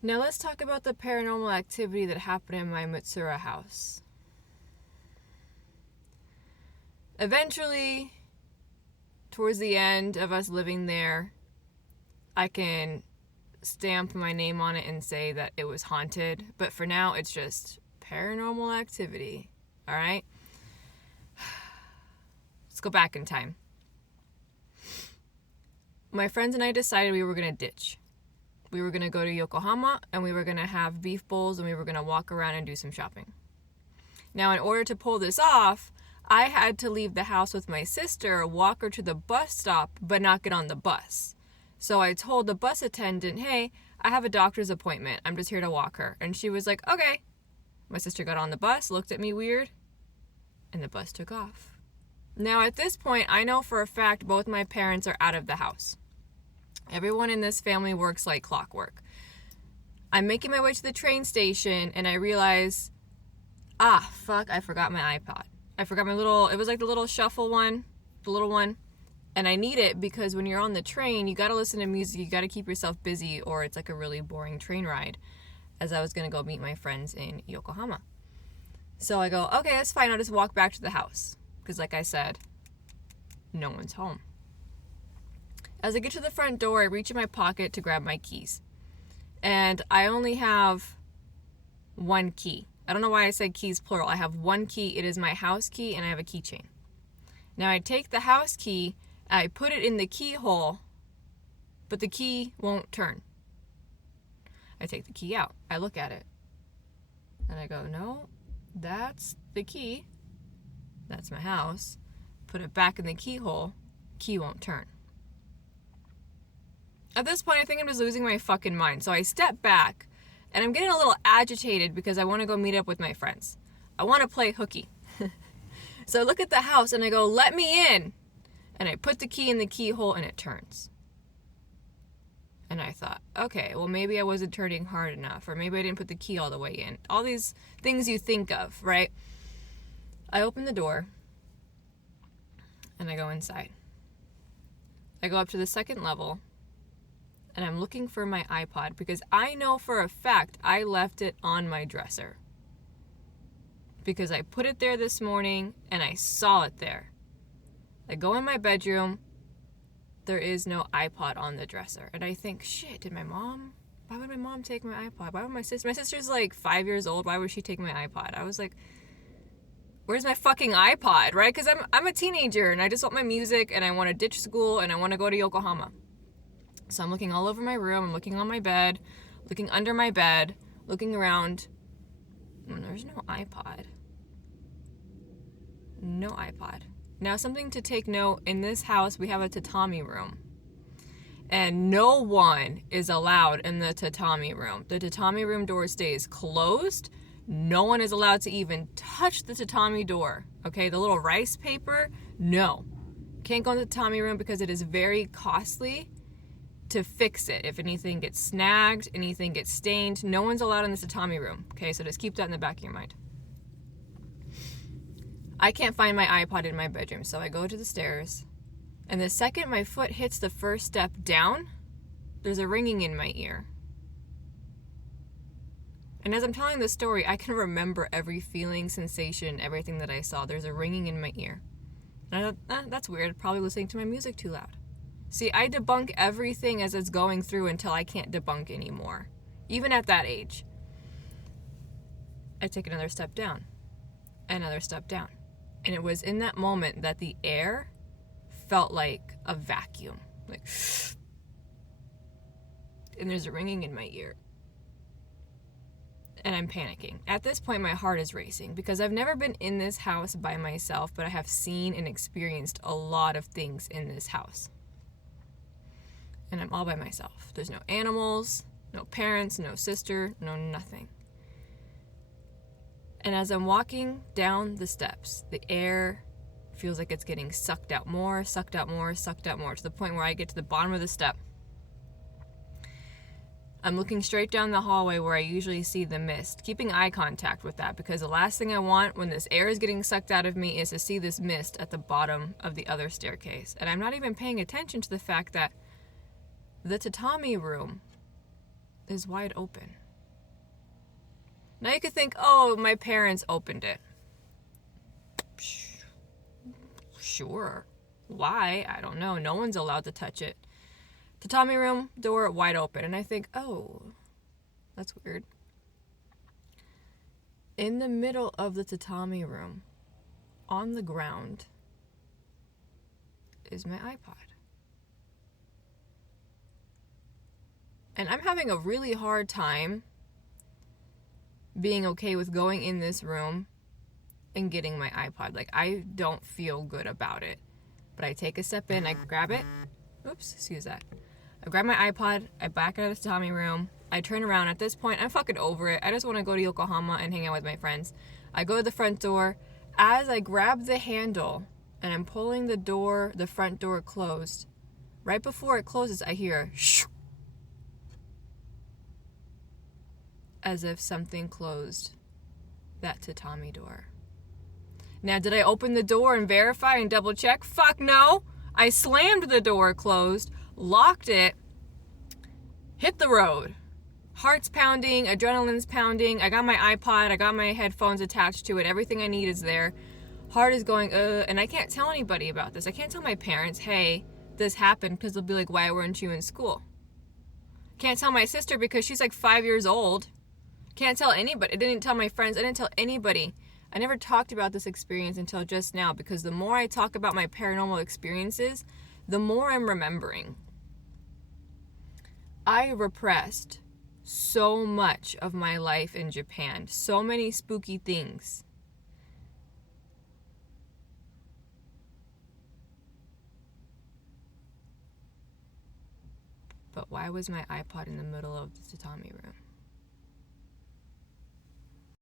Now let's talk about the paranormal activity that happened in my Mitsura house. Eventually, towards the end of us living there, I can stamp my name on it and say that it was haunted. But for now, it's just paranormal activity. Alright? Let's go back in time. My friends and I decided we were going to ditch. We were going to go to Yokohama and we were going to have beef bowls and we were going to walk around and do some shopping. Now, in order to pull this off, I had to leave the house with my sister, walk her to the bus stop, but not get on the bus. So I told the bus attendant, hey, I have a doctor's appointment. I'm just here to walk her. And she was like, okay. My sister got on the bus, looked at me weird, and the bus took off. Now, at this point, I know for a fact both my parents are out of the house. Everyone in this family works like clockwork. I'm making my way to the train station, and I realize, fuck, I forgot my iPod. I forgot my it was like the little shuffle one, the little one. And I need it because when you're on the train, you gotta listen to music, you gotta keep yourself busy, or it's like a really boring train ride, as I was gonna go meet my friends in Yokohama. So I go, okay, that's fine, I'll just walk back to the house. Because like I said, no one's home. As I get to the front door, I reach in my pocket to grab my keys. And I only have one key. I don't know why I said keys plural. I have one key. It is my house key, and I have a keychain. Now I take the house key, I put it in the keyhole, but the key won't turn. I take the key out. I look at it. And I go, no, that's the key. That's my house. Put it back in the keyhole. Key won't turn. At this point, I think I'm just losing my fucking mind. So I step back, and I'm getting a little agitated because I want to go meet up with my friends. I want to play hooky. So I look at the house, and I go, let me in. And I put the key in the keyhole, and it turns. And I thought, okay, well, maybe I wasn't turning hard enough, or maybe I didn't put the key all the way in. All these things you think of, right? I open the door, and I go inside. I go up to the second level, and I'm looking for my iPod because I know for a fact I left it on my dresser. Because I put it there this morning, and I saw it there. I go in my bedroom, there is no iPod on the dresser. And I think, shit, why would my mom take my iPod? Why would my sister's like 5 years old, why would she take my iPod? I was like, where's my fucking iPod, right? Because I'm a teenager, and I just want my music, and I want to ditch school, and I want to go to Yokohama. So I'm looking all over my room, I'm looking on my bed, looking under my bed, looking around, and there's no iPod. No iPod. Now, something to take note, in this house, we have a tatami room. And no one is allowed in the tatami room. The tatami room door stays closed. No one is allowed to even touch the tatami door. Okay, the little rice paper, no. Can't go in the tatami room because it is very costly to fix it. If anything gets snagged, anything gets stained, no one's allowed in the tatami room. Okay, so just keep that in the back of your mind. I can't find my iPod in my bedroom, so I go to the stairs. And the second my foot hits the first step down, there's a ringing in my ear. And as I'm telling this story, I can remember every feeling, sensation, everything that I saw. There's a ringing in my ear. And I thought, that's weird, probably listening to my music too loud. See, I debunk everything as it's going through until I can't debunk anymore. Even at that age. I take another step down. Another step down. And it was in that moment that the air felt like a vacuum. Like, and there's a ringing in my ear. And I'm panicking. At this point, my heart is racing because I've never been in this house by myself, but I have seen and experienced a lot of things in this house. And I'm all by myself. There's no animals, no parents, no sister, no nothing. And as I'm walking down the steps, the air feels like it's getting sucked out more, sucked out more, sucked out more, to the point where I get to the bottom of the step. I'm looking straight down the hallway where I usually see the mist, keeping eye contact with that, because the last thing I want when this air is getting sucked out of me is to see this mist at the bottom of the other staircase. And I'm not even paying attention to the fact that the tatami room is wide open. Now you could think, oh, my parents opened it. Sure. Why? I don't know. No one's allowed to touch it. Tatami room, door wide open. And I think, oh, that's weird. In the middle of the tatami room, on the ground, is my iPod. And I'm having a really hard time being okay with going in this room and getting my iPod. Like, I don't feel good about it. But I take a step in, I grab it. Oops, excuse that. I grab my iPod, I back out of the tatami room, I turn around. At this point, I'm fucking over it. I just want to go to Yokohama and hang out with my friends. I go to the front door. As I grab the handle and I'm pulling the front door closed, right before it closes, I hear shh, as if something closed that tatami door. Now, did I open the door and verify and double check? Fuck no! I slammed the door closed, locked it, hit the road. Heart's pounding, adrenaline's pounding. I got my iPod, I got my headphones attached to it. Everything I need is there. Heart is going, and I can't tell anybody about this. I can't tell my parents, hey, this happened, because they'll be like, why weren't you in school? Can't tell my sister because she's like 5 years old. Can't tell anybody. I didn't tell my friends. I didn't tell anybody. I never talked about this experience until just now, because the more I talk about my paranormal experiences, the more I'm remembering. I repressed so much of my life in Japan. So many spooky things. But why was my iPod in the middle of the tatami room?